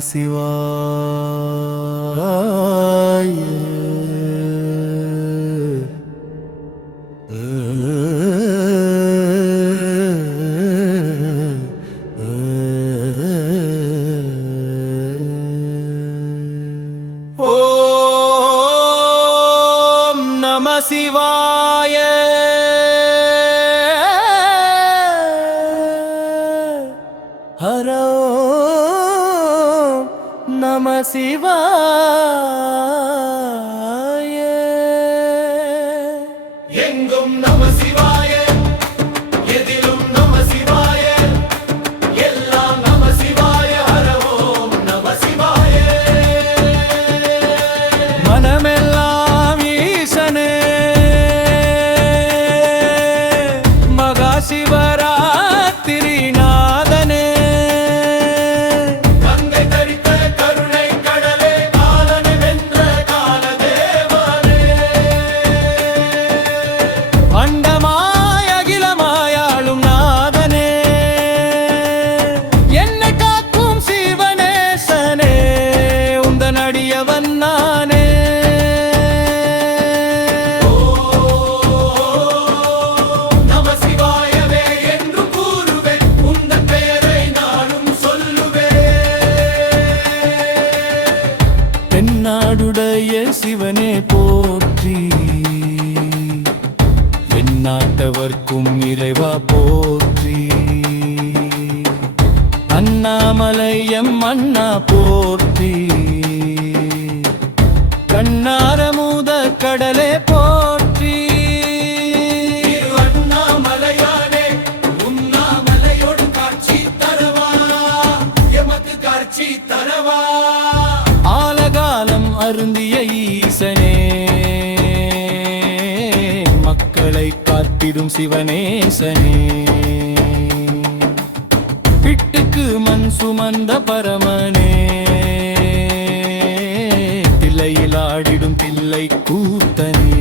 சிவாய. ஓம் நம சிவாய. ஹரோ நம சிவாய. எங்கும் நம சிவாய, எதிலும் நம சிவாய, எல்லாம் நம சிவாய. ஹர ஓம் நம சிவாய. மனமெல்லாம் ஈசனே மகா சிவராத்திரி நாதனே. கங்கை தரித்த கருணை கடலே, காலனை வென்ற காலதேவனே. அண்டமாய் அகிலமாயாளும் நாதனே, என்னை காக்கும் சிவனேசனே, உந்தன் அடியவன் நானே. நம சிவாயவே என்று கூறுவேன், உந்தன் பெயரை நானும் சொல்லுவேன். தென்னாடுடைய சிவனே போற்றி, எந்நாட்டவர்க்கும் இறைவா போற்றி. அண்ணாமலையம் அண்ணா போற்றி, கண்ணாரமுத கடலே போற்றி. திரு அண்ணாமலையானே, உண்ணாமலையோடு காட்சி தரவா, எமக்கு காட்சி தரவா. ஆலகாலம் அருந்திய ஈசனே, மக்களை காத்திடும் சிவனேசனே. பிட்டுக்கு மண் சுமந்த பரமனே, தில்லையில் ஆடிடும் தில்லை கூத்தனே.